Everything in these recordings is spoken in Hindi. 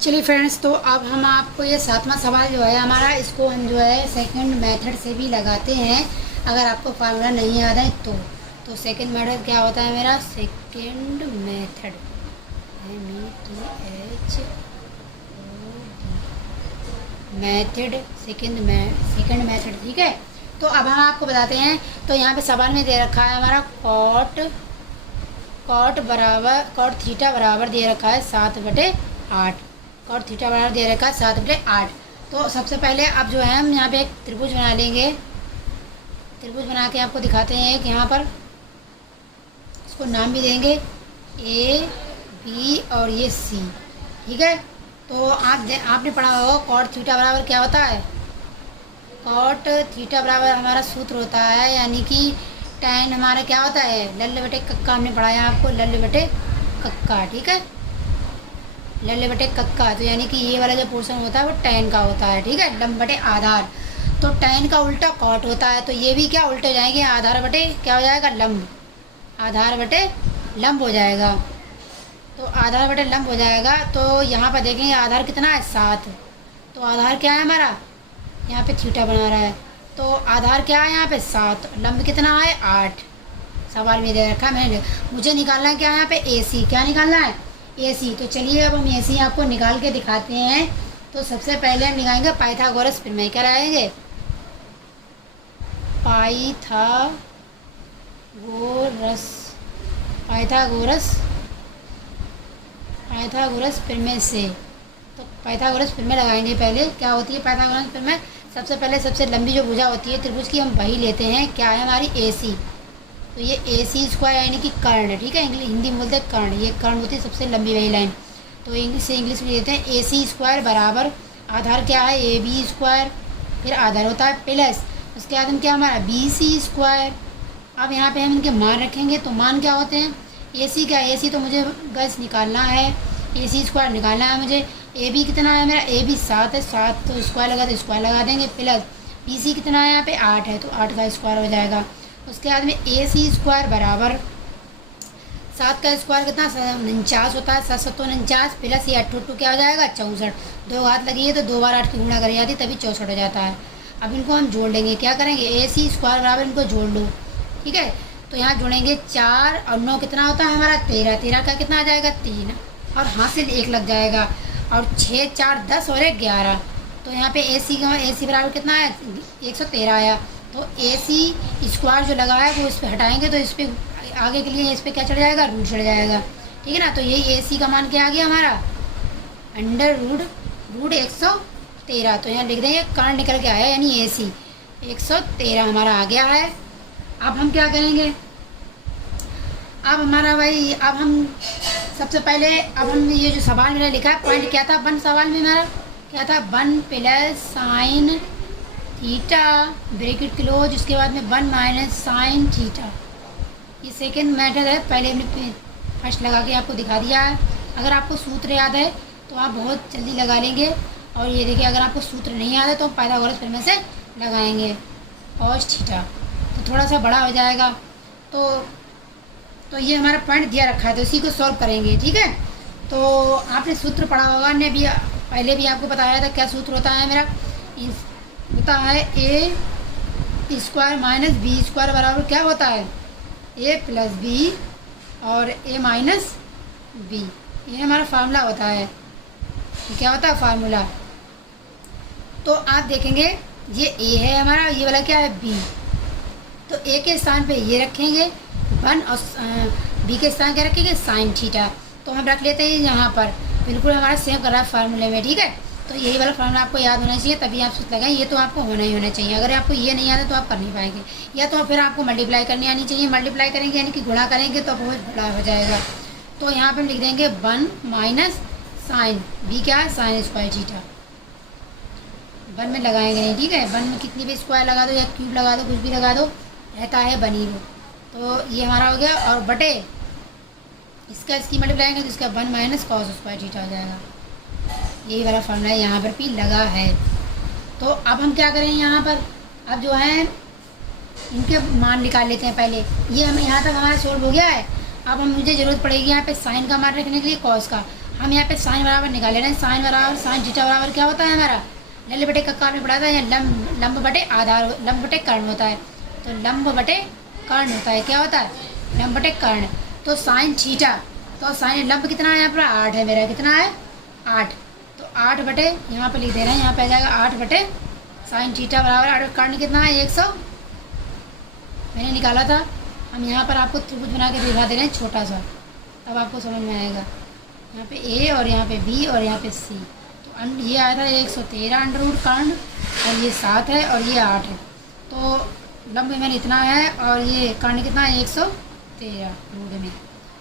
चलिए फ्रेंड्स, तो अब हम आपको ये 7वां सवाल जो है हमारा, इसको हम जो है सेकंड मेथड से भी लगाते हैं। अगर आपको फार्मूला नहीं याद है तो सेकंड मेथड क्या होता है मेरा? Second method METH method, second method, ठीक है। तो अब हम आपको बताते हैं। तो यहाँ पे सवाल में दे रखा है हमारा कॉट थीटा बराबर दे रखा है 7/8। कॉट थीटा बराबर दे रखा है 7/8। तो सबसे पहले अब जो है हम यहाँ पे एक त्रिभुज बना लेंगे। त्रिभुज बना के आपको दिखाते हैं कि यहाँ पर इसको नाम भी देंगे AB और ये C, ठीक है। तो आपने पढ़ा होगा कॉट थीटा बराबर क्या होता है। कॉट थीटा बराबर हमारा सूत्र होता है, यानी कि tan हमारा क्या होता है, लल्ले बटे कक्का। हमने पढ़ाया आपको लल्ले बटे कक्का, ठीक है, लल्ले बटे कक्का। तो यानी कि ये वाला जो पोर्शन होता है वो tan का होता है, ठीक है, लंब बटे आधार। तो tan का उल्टा कॉट होता है, तो ये भी क्या उल्टे जाएंगे, आधार बटे क्या हो जाएगा, लंब, आधार बटे लंब हो जाएगा। तो आधार बटे लंब हो जाएगा। तो यहाँ पर देखेंगे आधार कितना है, 7। तो आधार क्या है हमारा, यहाँ पे थीटा बना रहा है, तो आधार क्या है यहाँ पे 7, लंब कितना है 8। सवाल में दे रखा है मैंने, मुझे निकालना है क्या है यहाँ पे AC। क्या निकालना है, AC। तो चलिए अब हम AC आपको निकाल के दिखाते हैं। तो सबसे पहले हम निकालेंगे पाइथागोरस प्रमेय। क्या लगाएंगे, पाइथागोरस प्रमेय से। तो पाइथागोरस प्रमेय लगाएंगे। पहले क्या होती है पाइथागोरस प्रमेय, सबसे पहले सबसे लंबी जो भुजा होती है त्रिभुज की, हम वही लेते हैं। क्या है हमारी AC। तो ये AC² यानी कि कर्ण, ठीक है, हिंदी में बोलते हैं कर्ण। ये कर्ण होती है सबसे लंबी वही लाइन। तो इंग्लिश में लेते हैं AC² बराबर आधार क्या है AB², फिर आधार होता है प्लस उसके बाद हम क्या हमारा BC²। अब यहाँ पे हम इनके मान रखेंगे। तो मान क्या होते हैं, AC क्या, AC तो मुझे गैस निकालना है, AC² निकालना है मुझे। AB कितना है मेरा, AB 7 है, 7 तो स्क्वायर लगा, तो स्क्वायर लगा देंगे, प्लस BC कितना है यहाँ पे 8 है, तो 8 का स्क्वायर हो जाएगा। उसके बाद में AC² बराबर 7 का स्क्वायर कितना 49 होता है, 749 प्लस ये 8 क्या हो जाएगा 64। 2 घात लगी है तो 2 बार 8 की गुणा करी जाती तभी 64 हो जाता है। अब इनको हम जोड़ लेंगे। क्या करेंगे, AC² बराबर इनको जोड़ लो, ठीक है। तो यहाँ जोड़ेंगे 4 और 9 कितना होता है हमारा 13। 13 का कितना आ जाएगा 3, और हासिल 1 लग जाएगा, और 6 4 10 और 1 11। तो यहाँ पे AC बराबर कितना है 113 आया। तो AC² जो लगा है वो इस पर हटाएंगे, तो इस पर आगे के लिए इस पर क्या चढ़ जाएगा, रूट चढ़ जाएगा, ठीक है ना। तो यही AC का मान क्या आ गया हमारा, √रूट 113। तो यहाँ लिख देंगे कर्ण निकल के आया, यानी AC 113 हमारा आ गया है। अब हम क्या करेंगे, अब हमारा भाई, अब हम सबसे पहले अब हम ये जो सवाल मेरा लिखा है पॉइंट क्या था, 1 सवाल में मेरा क्या था, 1 + sin थीटा ब्रैकेट क्लोज, उसके बाद में 1 - sin थीटा। ये सेकंड मेथड है, पहले हमने फर्स्ट लगा के आपको दिखा दिया है। अगर आपको सूत्र याद है तो आप बहुत जल्दी लगा लेंगे। और ये देखिए अगर आपको सूत्र नहीं याद है तो पाइथागोरस प्रमेय से लगाएंगे cos थीटा, तो थोड़ा सा बड़ा हो जाएगा। तो ये हमारा पॉइंट दिया रखा है, तो इसी को सॉल्व करेंगे, ठीक है। तो आपने सूत्र पढ़ा होगा, ने भी पहले भी आपको बताया था क्या सूत्र होता है मेरा, होता है A² - B² बराबर क्या होता है A + B और A - B। ये हमारा फार्मूला होता है। क्या होता है फार्मूला, तो आप देखेंगे ये A है हमारा, ये वाला क्या है B। तो A के स्थान पे ये रखेंगे 1 और B के स्थान क्या रखेंगे sin थीटा। तो हम रख लेते हैं यहाँ पर, बिल्कुल हमारा सेम कर रहा है फार्मूले में, ठीक है। तो यही वाला फार्मूला आपको याद होना चाहिए, तभी आप सूत्र लगाएं। ये तो आपको होना ही होना चाहिए। अगर आपको ये नहीं आता तो आप कर नहीं पाएंगे, या तो फिर आपको मल्टीप्लाई करनी आनी चाहिए। मल्टीप्लाई करेंगे यानी कि गुणा करेंगे तो बहुत बड़ा हो जाएगा। तो यहाँ पर लिख देंगे 1 - sin B क्या है sin² थीटा। 1 में लगाएंगे नहीं, ठीक है, 1 में कितनी भी स्क्वायर लगा दो या क्यूब लगा दो, कुछ भी लगा दो, रहता है बनी रो। तो ये हमारा हो गया, और बटे इसका इसकी मल्टीप्लाई करेंगे तो इसका 1 - cos² थीटा हो जाएगा। यही वाला फार्मूला यहाँ पर भी लगा है। तो अब हम क्या करें, यहाँ पर अब जो है इनके मान निकाल लेते हैं पहले। ये हमें यहाँ तक हमारा सोल्व हो गया है। अब हम मुझे ज़रूरत पड़ेगी यहाँ पे साइन का मान रखने के लिए, कॉस का। हम यहाँ पे साइन बराबर निकाले ना, साइन बराबर साइन थीटा बराबर क्या होता है हमारा, लल बटे कक्का में पढ़ा था, या लंब बटे आधार, लंब बटे कर्ण होता है। तो लंब बटे कर्ण होता है, क्या होता है, लंब बटे कर्ण। तो साइन थीटा, तो साइन लंब कितना है यहाँ पर 8 है मेरा, कितना है 8। तो 8 बटे यहाँ पे लिख दे रहे हैं, यहाँ पे आ जाएगा 8 बटे साइन थीटा बराबर 8, कर्ण कितना है 100 मैंने निकाला था। हम यहाँ पर आपको त्रिभुज बना के दिखा दे रहे हैं छोटा सा, तब आपको समझ में आएगा। यहाँ पे ए और यहाँ पे बी और यहाँ पे सी। तो ये आया था 113 अंडर रूट कर्ण, और ये 7 है और ये 8 है। तो लंब में इतना है और ये कर्ण कितना है 113 रूट में।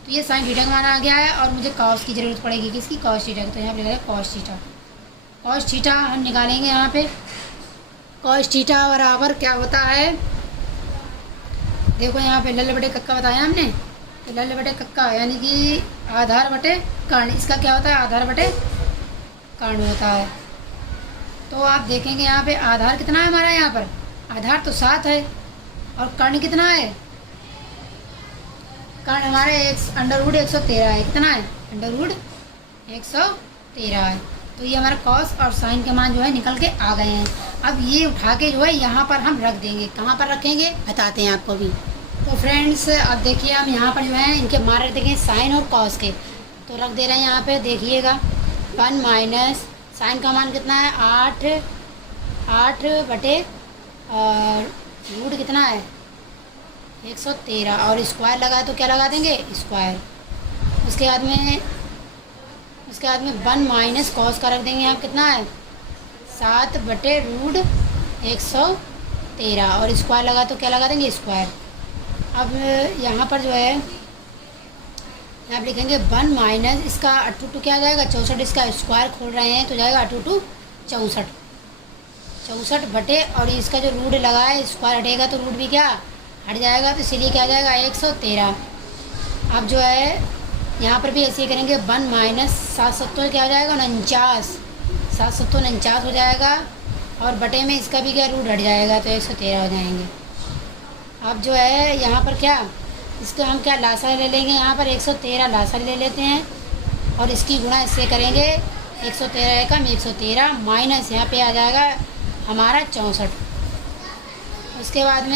तो ये साइन थीटा का मान आ गया है, और मुझे कॉस की ज़रूरत पड़ेगी, किसकी, कॉस थीटा की। तो यहाँ पे लिखा कॉस थीटा। कॉस थीटा हम निकालेंगे यहाँ पे। कॉस थीटा बराबर क्या होता है, देखो यहाँ पे लल बटे कक्का बताया हमने, तो लल बटे कक्का यानी कि आधार बटे कर्ण, इसका क्या होता है, आधार बटे कर्ण होता है। तो आप देखेंगे यहाँ पे आधार कितना है हमारा, यहाँ पर आधार तो 7 है, और कर्ण कितना है, कर्ण हमारे अंडर रूट 113 है, कितना है, अंडर रूट 113 है। तो ये हमारा कॉस और साइन के मान जो है निकल के आ गए हैं। अब ये उठा के जो है यहाँ पर हम रख देंगे, कहाँ पर रखेंगे बताते हैं आपको भी। तो फ्रेंड्स अब देखिए हम यहाँ पर जो है इनके मान रख देंगे साइन और कॉस के, तो रख दे रहे हैं यहाँ पे, देखिएगा 1 माइनस साइन का मान कितना है 8 बटे और रूट कितना है 113, और स्क्वायर लगा तो क्या लगा देंगे स्क्वायर। उसके बाद में 1 माइनस कॉस का रख देंगे यहाँ कितना है 7 बटे रूट 113, और स्क्वायर लगा तो क्या लगा देंगे स्क्वायर। अब यहाँ पर जो है यहाँ लिखेंगे 1 माइनस इसका 8 क्या आ जाएगा 64, इसका स्क्वायर खोल रहे हैं तो जाएगा 8 64 बटे, और इसका जो रूट लगा है स्क्वायर हटेगा तो रूट भी क्या हट जाएगा, तो इसीलिए क्या आ जाएगा 113। अब जो है यहाँ पर भी ऐसे ही करेंगे 1 माइनस 7 क्या हो जाएगा 49, 7 हो जाएगा, और बटे में इसका भी क्या रूट हट जाएगा तो 113 हो जाएंगे। अब जो है यहाँ पर क्या इसका हम क्या लासा ले लेंगे, यहाँ पर 113 लासा ले लेते हैं, और इसकी गुणा इससे करेंगे 113 कम 113 माइनस यहाँ पे आ जाएगा हमारा 64। उसके बाद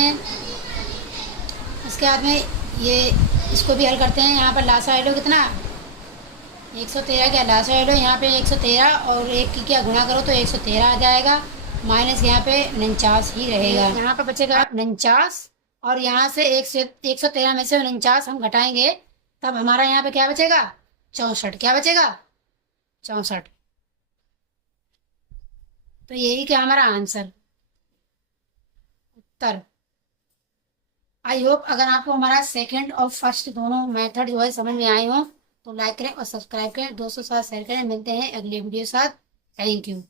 में ये इसको भी हल करते हैं। यहाँ पर लासा ले लो कितना 113, क्या लासा ले लो यहाँ पे 113 और एक की क्या गुणा करो तो 113 आ जाएगा, माइनस यहाँ पे 49 ही रहेगा, यहाँ पर बचेगा 49, और यहाँ से 113 में से 49 हम घटाएंगे तब हमारा यहाँ पे क्या बचेगा 64, क्या बचेगा 64। तो यही क्या हमारा आंसर उत्तर। आई होप अगर आपको हमारा सेकंड और फर्स्ट दोनों मेथड जो है समझ में आए हो तो लाइक करें और सब्सक्राइब करें, दोस्तों के साथ शेयर करें। मिलते हैं अगले वीडियो के साथ। Thank you.